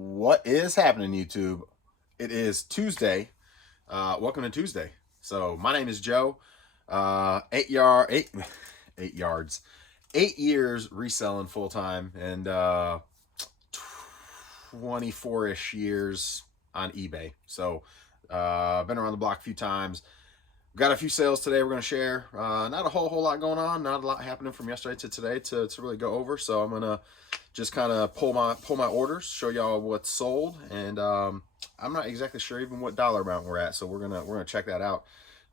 What is happening, YouTube? It is Tuesday. Welcome to Tuesday. So my name is Joe. 8 years reselling full time, and 24-ish years on eBay. So been around the block a few times. Got a few sales today we're going to share. Not a whole lot going on. Not a lot happening from yesterday to today to really go over. So I'm going to just kind of pull my orders, show y'all what's sold, and I'm not exactly sure even what dollar amount we're at. So we're gonna check that out.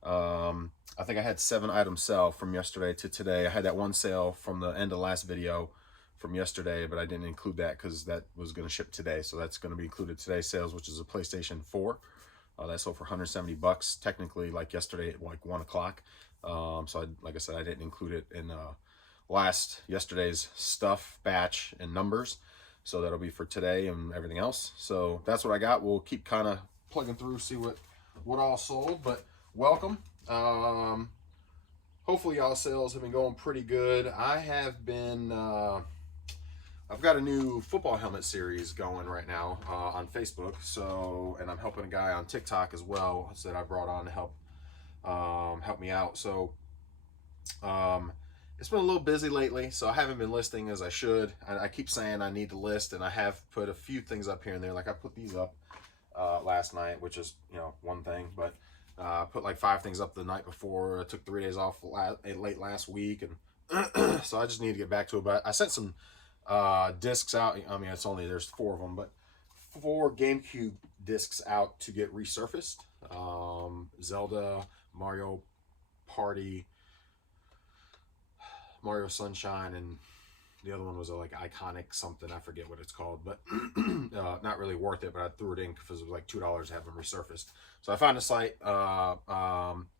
I think I had 7 items sell from yesterday to today. I had that one sale from the end of the last video from yesterday, but I didn't include that because that was going to ship today. So that's going to be included today's sales, which is a PlayStation 4. That sold for 170 bucks, technically, like yesterday at like 1 o'clock. So like I said, I didn't include it in yesterday's stuff batch and numbers. So that'll be for today and everything else. So that's what I got. We'll keep kind of plugging through, see what all sold, but welcome. Hopefully y'all sales have been going pretty good. I have been, I've got a new football helmet series going right now on Facebook. So, and I'm helping a guy on TikTok as well that I brought on to help me out. So, it's been a little busy lately, so I haven't been listing as I should. I keep saying I need to list, and I have put a few things up here and there. Like I put these up last night, which is, one thing, but I put like 5 things up the night before. I took 3 days off late last week, and so I just need to get back to it. But I sent some discs out. I mean, there's 4 of them, but 4 GameCube discs out to get resurfaced. Zelda, Mario Party, Mario Sunshine, and the other one was a like iconic something. I forget what it's called, but not really worth it. But I threw it in because it was like $2 to have them resurfaced. So I found a site,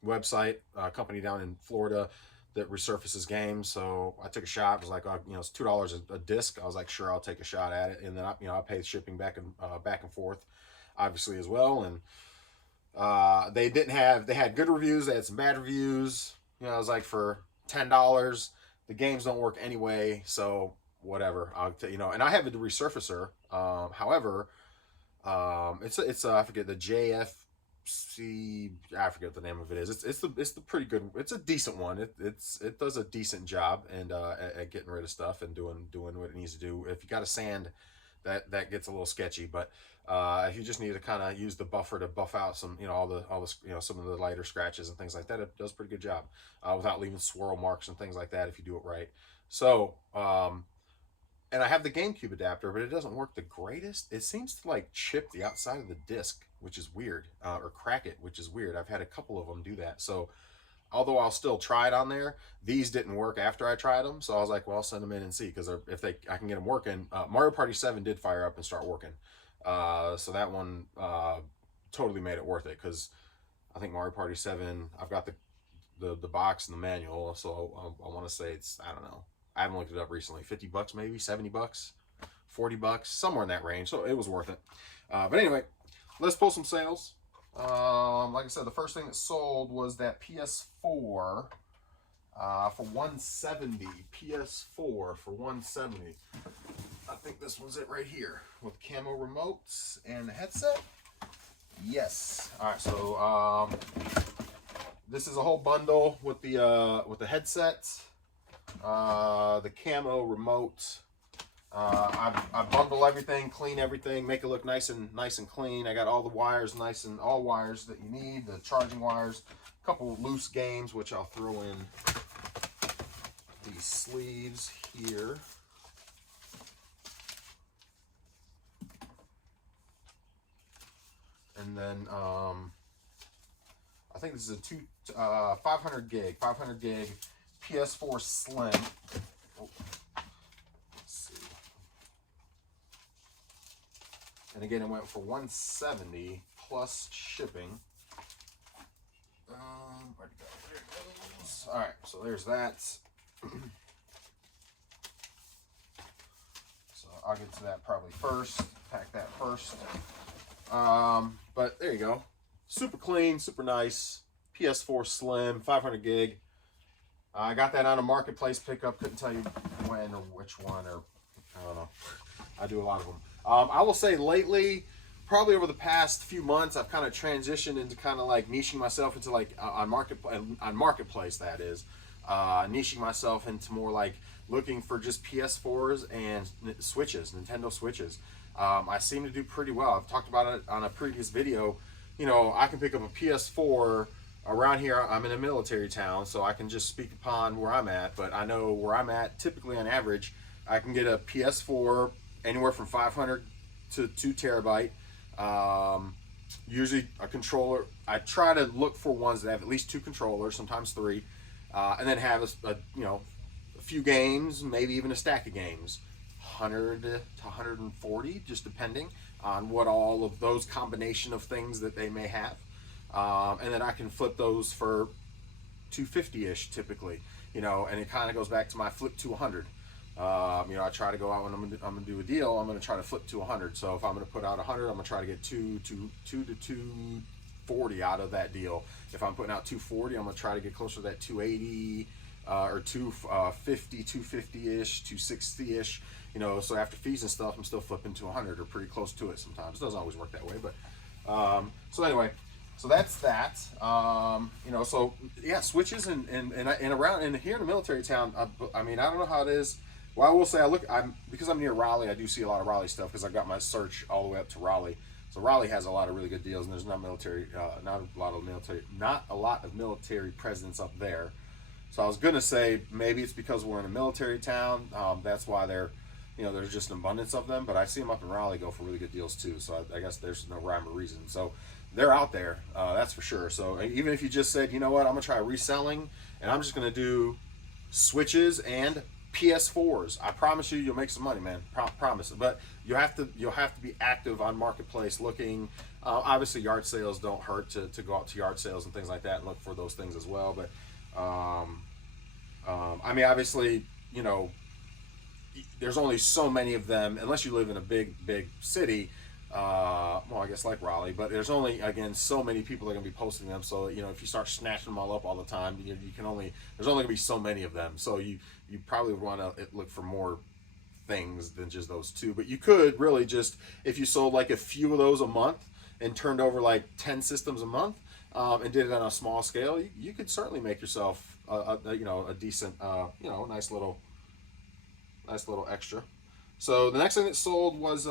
website, company down in Florida that resurfaces games. So I took a shot. It was like, it's $2 a disc. I was like, sure, I'll take a shot at it. And then I paid shipping back and forth, obviously as well. And they had good reviews. They had some bad reviews. I was like, for $10. The games don't work anyway, so whatever. And I have a resurfacer. However, it's I forget the JFC. I forget what the name of it is. It's the pretty good. It's a decent one. It does a decent job and at getting rid of stuff and doing what it needs to do. If you got a sand, that gets a little sketchy, but if you just need to kind of use the buffer to buff out some, all the some of the lighter scratches and things like that, it does a pretty good job without leaving swirl marks and things like that if you do it right. So, and I have the GameCube adapter, but it doesn't work the greatest. It seems to like chip the outside of the disc, which is weird, or crack it, which is weird. I've had a couple of them do that. So, although I'll still try it on there, these didn't work after I tried them. So I was like, well, I'll send them in and see, because if I can get them working. Mario Party 7 did fire up and start working. So that one totally made it worth it, because I think Mario Party 7, I've got the box and the manual. So I want to say it's, I don't know. I haven't looked it up recently. 50 bucks maybe, 70 bucks, 40 bucks, somewhere in that range. So it was worth it. But anyway, let's pull some sales. Like I said, the first thing that sold was that PS4 for 170. PS4 for 170. I think this one's it right here with camo remotes and the headset. Yes. All right. So this is a whole bundle with the headset, the camo remote. I bundle everything, clean everything, make it look nice and clean. I got all the wires all wires that you need, the charging wires, a couple of loose games, which I'll throw in these sleeves here. And then I think this is a 500 gig PS4 Slim. Oh. And again, it went for 170 plus shipping. Where'd it go? There it goes. All right, so there's that. So I'll get to that probably first. Pack that first. But there you go. Super clean, super nice. PS4 Slim, 500 gig. I got that on a marketplace pickup. Couldn't tell you when or which one, or I don't know. I do a lot of them. I will say lately, probably over the past few months, I've kind of transitioned into kind of like niching myself into like on marketplace, that is, niching myself into more like looking for just PS4s and Switches, Nintendo Switches. I seem to do pretty well. I've talked about it on a previous video. You know, I can pick up a PS4 around here. I'm in a military town, so I can just speak upon where I'm at. But I know where I'm at, typically on average, I can get a PS4 anywhere from 500 to 2 terabyte. Usually a controller. I try to look for ones that have at least 2 controllers, sometimes 3, and then have a few games, maybe even a stack of games, 100 to 140, just depending on what all of those combination of things that they may have. And then I can flip those for 250-ish typically, and it kind of goes back to my flip to 100. I try to go out when I'm gonna do a deal. I'm gonna try to flip to 100. So if I'm gonna put out 100, I'm gonna try to get 2 to 240 out of that deal. If I'm putting out 240, I'm gonna try to get closer to that 280 or 250, 250-ish, 260-ish. So after fees and stuff, I'm still flipping to 100 or pretty close to it sometimes. It doesn't always work that way, but so anyway. So that's that. So yeah, Switches and around and here in the military town. I mean, I don't know how it is. Well, I will say because I'm near Raleigh. I do see a lot of Raleigh stuff because I got my search all the way up to Raleigh. So Raleigh has a lot of really good deals, and there's not a lot of military presence up there. So I was gonna say maybe it's because we're in a military town. That's why there's just an abundance of them. But I see them up in Raleigh go for really good deals too. So I guess there's no rhyme or reason. So they're out there, that's for sure. So even if you just said, you know what, I'm gonna try reselling, and I'm just gonna do Switches and PS4s, I promise you'll make some money, man. Promise. But you'll have to be active on marketplace looking. Obviously, yard sales don't hurt to go out to yard sales and things like that and look for those things as well. But I mean, obviously, there's only so many of them unless you live in a big city. Well, I guess like Raleigh, but there's only, again, so many people that are going to be posting them. So, if you start snatching them all up all the time, there's only going to be so many of them. So you probably want to look for more things than just those 2. But you could really just, if you sold like a few of those a month and turned over like 10 systems a month, and did it on a small scale, you could certainly make yourself a decent, nice little extra. So the next thing that sold was,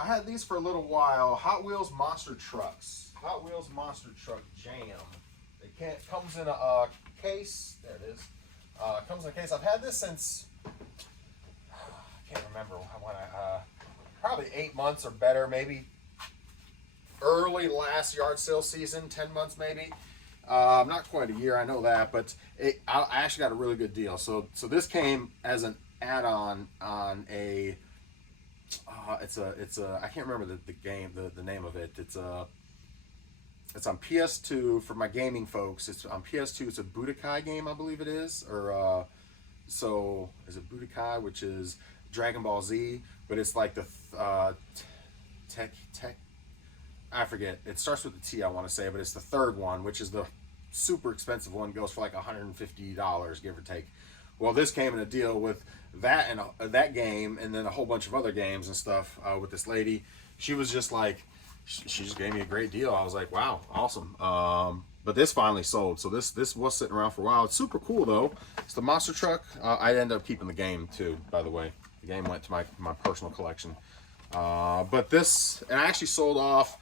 I had these for a little while. Hot Wheels Monster Trucks. Hot Wheels Monster Truck Jam. It comes in a case. There it is. Comes in a case. I've had this since, I can't remember when probably 8 months or better, maybe early last yard sale season, 10 months maybe. Not quite a year, I know that, but I actually got a really good deal. So this came as an add-on on a. It's a I can't remember the game, the name of it. It's on PS2 for my gaming folks. It's on PS2. It's a Budokai game, I believe it is, or so is it Budokai, which is Dragon Ball Z, but it's like the tech. I forget. It starts with the T, I want to say, but it's the third one, which is the super expensive one. Goes for like $150, give or take. Well, this came in a deal with that and that game, and then a whole bunch of other games and stuff with this lady. She was just like, she just gave me a great deal. I was like, wow, awesome. But this finally sold, so this was sitting around for a while. It's super cool though. It's the monster truck. I ended up keeping the game too, by the way. The game went to my personal collection. But this, and I actually sold off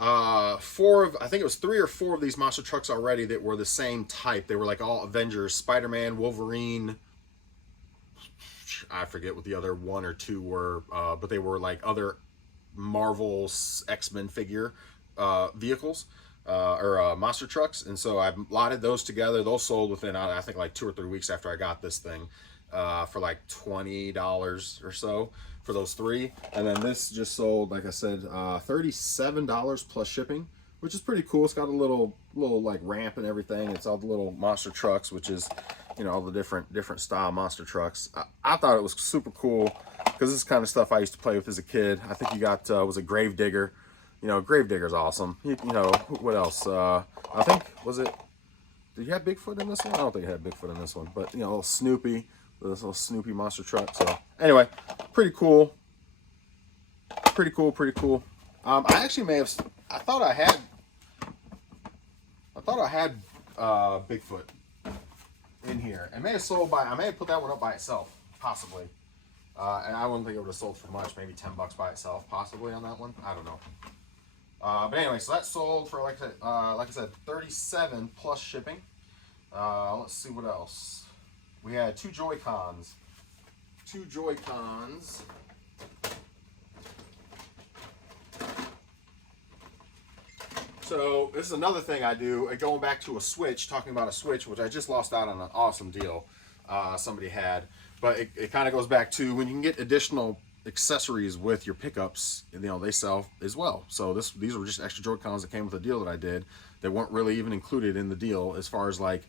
I think it was 3 or 4 of these monster trucks already that were the same type. They were like all Avengers, Spider-Man, Wolverine. I forget what the other 1 or 2 were, but they were like other Marvel X-Men figure vehicles or monster trucks. And so I lotted those together. Those sold within, I think, like 2 or 3 weeks after I got this thing for like $20 or so for those 3. And then this just sold, like I said, $37 plus shipping, which is pretty cool. It's got a little like ramp and everything. It's all the little monster trucks, which is, all the different style monster trucks. I thought it was super cool because this is kind of stuff I used to play with as a kid. I think you got was a Gravedigger. Gravedigger's awesome. What else? I think, was it, did you have Bigfoot in this one? I don't think it had Bigfoot in this one, but little Snoopy, This little Snoopy monster truck. So anyway, pretty cool. Pretty cool. I actually may have. I thought I had Bigfoot in here. I may have sold by. I may have put that one up by itself, possibly. And I wouldn't think it would have sold for much. Maybe $10 by itself, possibly on that one. I don't know. But anyway, so that sold for like I said, $37 plus shipping. Let's see what else. We had two Joy-Cons. So this is another thing I do. Going back to a Switch, talking about a Switch, which I just lost out on an awesome deal somebody had. But it kind of goes back to when you can get additional accessories with your pickups, you know, they sell as well. So these were just extra Joy-Cons that came with a deal that I did. They weren't really even included in the deal as far as like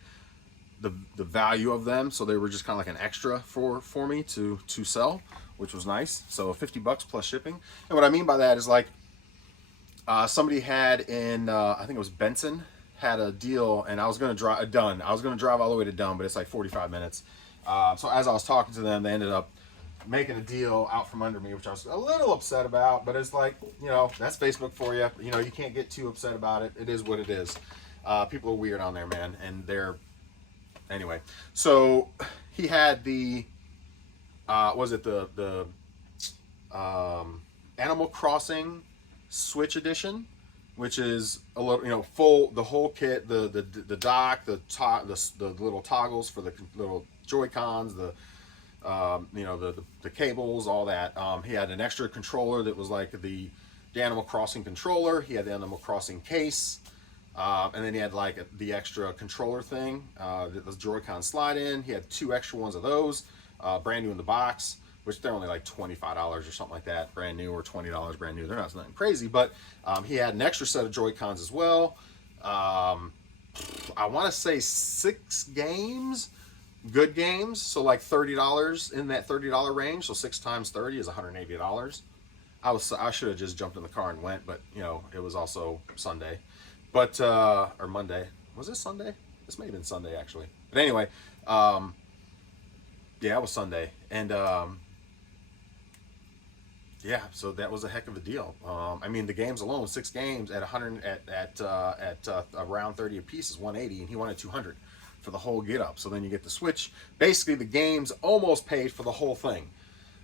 the value of them. So they were just kind of like an extra for me to sell, which was nice. So $50 plus shipping. And what I mean by that is like somebody had in I think it was Benson had a deal, and I was going to drive all the way to Dunn, but it's like 45 minutes. So as I was talking to them, they ended up making a deal out from under me, which I was a little upset about, but it's like, you know, that's Facebook for you. You know, you can't get too upset about it. It is what it is. People are weird on there, man, and anyway. So he had the Animal Crossing Switch Edition, which is a little, you know, the whole kit, the dock, the little toggles for the little Joy-Cons, you know, the cables, all that. He had an extra controller that was like the Animal Crossing controller. He had the Animal Crossing case, and then he had like the extra controller thing that the Joy-Con slide in. He had two extra ones of those, brand new in the box, which they're only like $25 or something like that, brand new, or $20 brand new. They're not nothing crazy, but he had an extra set of Joy-Cons as well. I want to say 6 games, good games, so like $30, in that $30 range. So 6 times 30 is $180. I should have just jumped in the car and went, but you know, it was also Sunday, but or Monday. Was this Sunday? This may have been Sunday actually. But anyway, yeah, it was Sunday, and yeah, so that was a heck of a deal. I mean, the games alone, 6 games at around 30 a piece is $180, and he wanted $200 for the whole get up. So then you get the Switch. Basically, the games almost paid for the whole thing.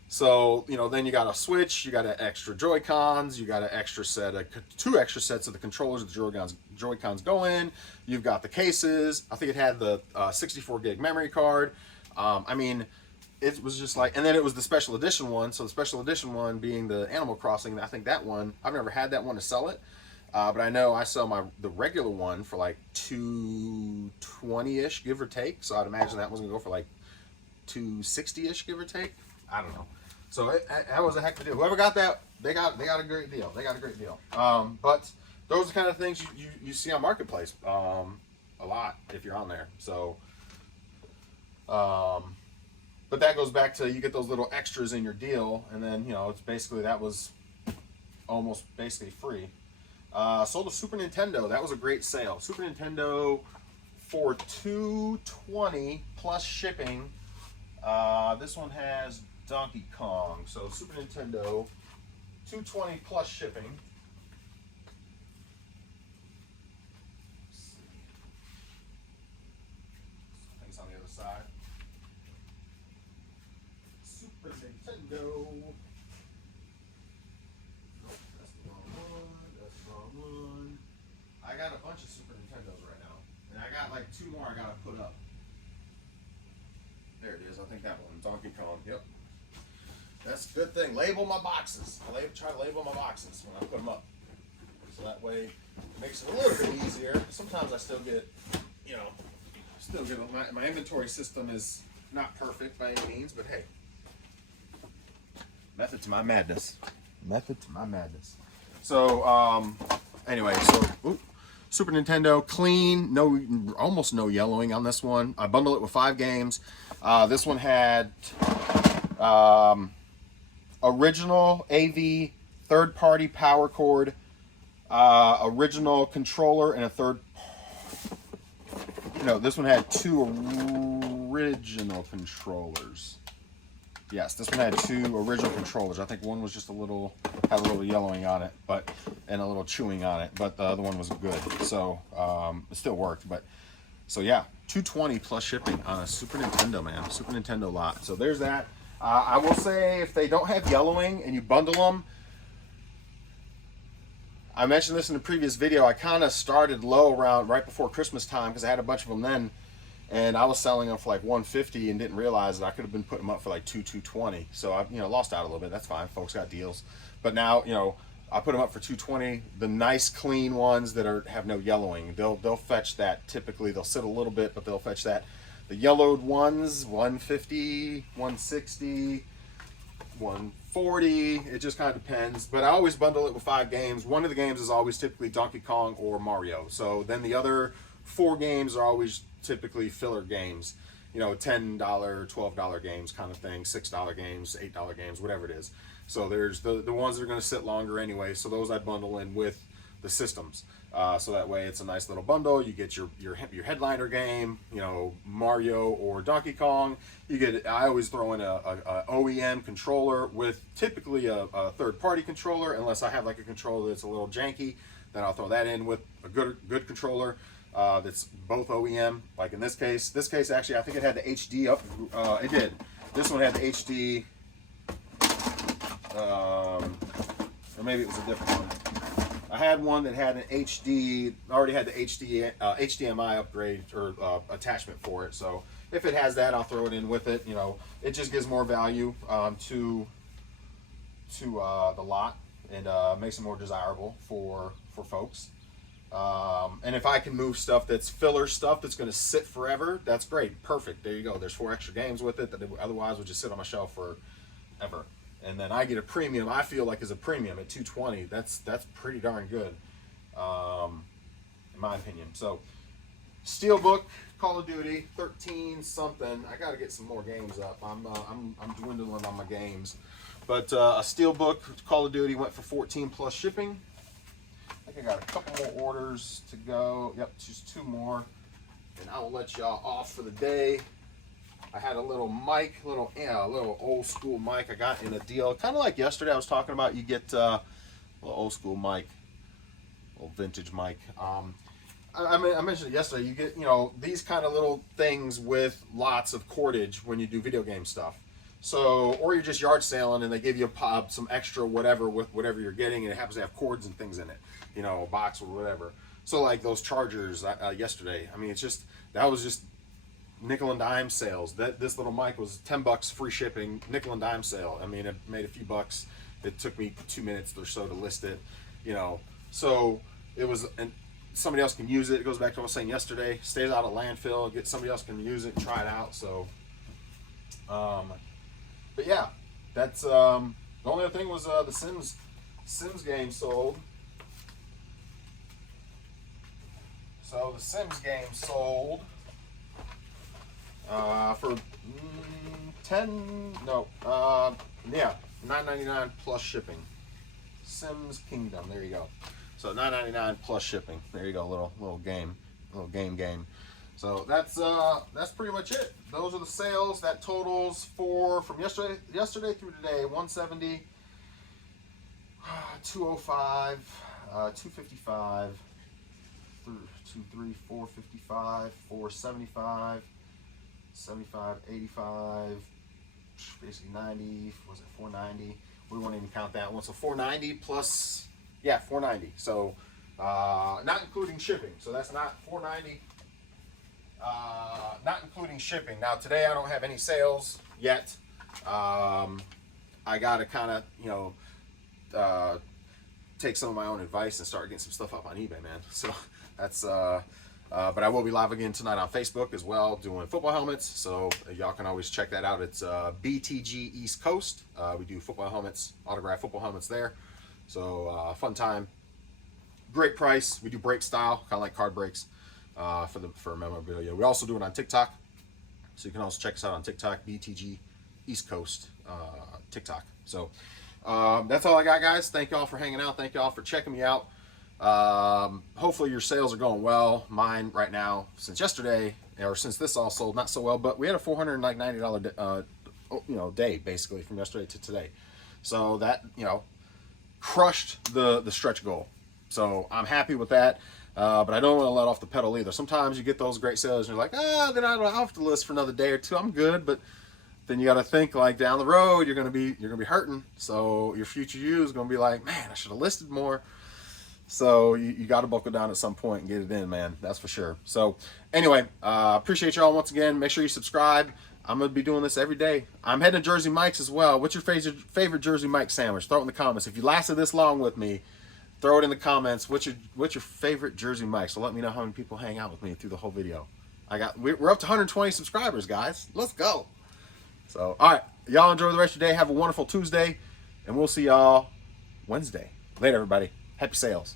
So, you know, then you got a Switch, you got an extra Joy-Cons, you got an extra set of 2 extra sets of the controllers the Joy-Cons go in. You've got the cases. I think it had the 64 gig memory card. I mean, it was just like, and then it was the special edition one. So the special edition one being the Animal Crossing. I think that one, I've never had that one to sell it, but I know I sell the regular one for like $220-ish, give or take. So I'd imagine that one's gonna go for like $260-ish, give or take. I don't know. So that was a heck of a deal. Whoever got that, they got a great deal. They got a great deal. But those are the kind of things you see on Marketplace a lot if you're on there. So. But that goes back to, you get those little extras in your deal, and then, you know, it's basically, that was almost basically free. Sold a Super Nintendo. That was a great sale. Super Nintendo for $220 plus shipping. This one has Donkey Kong. So Super Nintendo, $220 plus shipping. Things on the other side. Super Nintendo. Nope, that's the wrong one. That's the wrong one. I got a bunch of Super Nintendos right now, and I got like 2 more I gotta put up. There it is. I think that one, Donkey Kong. Yep. That's a good thing. Label my boxes. Try to label my boxes when I put them up, so that way it makes it a little bit easier. Sometimes I still get, you know, my inventory system is not perfect by any means, but hey. Method to my madness. Method to my madness. So, anyway, so Super Nintendo, clean, almost no yellowing on this one. I bundle it with 5 games. This one had original AV third-party power cord, original controller, and this one had 2 original controllers. Yes, this one had 2 original controllers. I think one was just had a little yellowing on it, and a little chewing on it, but the other one was good. So it still worked. But so yeah, $220 plus shipping on a Super Nintendo, man. Super Nintendo lot. So there's that. I will say, if they don't have yellowing and you bundle them, I mentioned this in the previous video, I kind of started low around right before Christmas time because I had a bunch of them then. And I was selling them for like $150 and didn't realize that I could have been putting them up for like $220. So I, lost out a little bit. That's fine. Folks got deals. But now, I put them up for $220. The nice, clean ones that have no yellowing, they'll fetch that. Typically, they'll sit a little bit, but they'll fetch that. The yellowed ones, $150, $160, $140. It just kind of depends. But I always bundle it with 5 games. One of the games is always typically Donkey Kong or Mario. So then the other 4 games are always typically filler games, $10, $12 games kind of thing, $6 games, $8 games, whatever it is. So there's the ones that are going to sit longer anyway. So those I bundle in with the systems. So that way it's a nice little bundle. You get your headliner game, Mario or Donkey Kong. I always throw in a OEM controller with typically a third-party controller, unless I have like a controller that's a little janky. Then I'll throw that in with a good controller. That's both OEM. Like in this case actually I think it had the HD up. It did. This one had the HD, or maybe it was a different one. I had one that had an HD, already had the HD HDMI upgrade or attachment for it. So if it has that, I'll throw it in with it. It just gives more value to the lot, and makes it more desirable for folks. And if I can move stuff that's filler stuff that's going to sit forever, that's great. Perfect. There you go. There's 4 extra games with it that otherwise would just sit on my shelf forever. And then I get a premium. I feel like is a premium at $220. That's pretty darn good, in my opinion. So, Steelbook, Call of Duty, 13 something. I got to get some more games up. I'm dwindling on my games, but a Steelbook, Call of Duty went for 14 plus shipping. I think I got a couple more orders to go. Yep, just 2 more, and I will let y'all off for the day. I had a little mic, a little old school mic I got in a deal. Kind of like yesterday I was talking about, you get a little old school mic, a little vintage mic. I mentioned it yesterday, you get, these kind of little things with lots of cordage when you do video game stuff. So, or you're just yard sailing and they give you some extra whatever with whatever you're getting, and it happens to have cords and things in it, a box or whatever. So like those chargers yesterday, I mean, that was just nickel and dime sales. This little mic was $10 free shipping, nickel and dime sale. I mean, it made a few bucks. It took me 2 minutes or so to list it, So it was, and somebody else can use it. It goes back to what I was saying yesterday. Stays out of landfill. Somebody else can use it and try it out. So, but yeah, that's the only other thing was the Sims game sold. So the Sims game sold for $9.99 plus shipping. Sims Kingdom, there you go. So $9.99 plus shipping. There you go, little game. So that's pretty much it. Those are the sales. That totals from yesterday through today, 170, 205, 255, 223, 455, 475, 75, 85, basically 90. Was it 490? We won't even count that one. So 490 plus, yeah, 490. So not including shipping. So that's not 490. Not including shipping. Now today I don't have any sales yet. I gotta kind of take some of my own advice and start getting some stuff up on eBay, man. So that's but I will be live again tonight on Facebook as well, doing football helmets. So y'all can always check that out. It's BTG East Coast. We do football helmets, autographed football helmets there. So fun time, great price. We do break style, kind of like card breaks. For memorabilia. We also do it on TikTok, so you can also check us out on TikTok, BTG East Coast TikTok. So that's all I got, guys. Thank y'all for hanging out. Thank y'all for checking me out. Hopefully your sales are going well. Mine right now, since yesterday, or since this all sold not so well, but we had a $490 day basically from yesterday to today. So that, crushed the stretch goal. So I'm happy with that. But I don't want to let off the pedal either. Sometimes you get those great sales and you're like, then I don't have to list for another day or two. I'm good. But then you got to think, like, down the road, you're gonna be hurting. So your future you is gonna be like, man, I should have listed more. So you got to buckle down at some point and get it in, man. That's for sure. So anyway, appreciate y'all once again. Make sure you subscribe. I'm gonna be doing this every day. I'm heading to Jersey Mike's as well. What's your favorite Jersey Mike sandwich? Throw it in the comments. If you lasted this long with me, throw it in the comments. What's your favorite Jersey Mike? So let me know how many people hang out with me through the whole video. We're up to 120 subscribers, guys. Let's go. So, all right, y'all enjoy the rest of your day. Have a wonderful Tuesday, and we'll see y'all Wednesday. Later, everybody. Happy sales.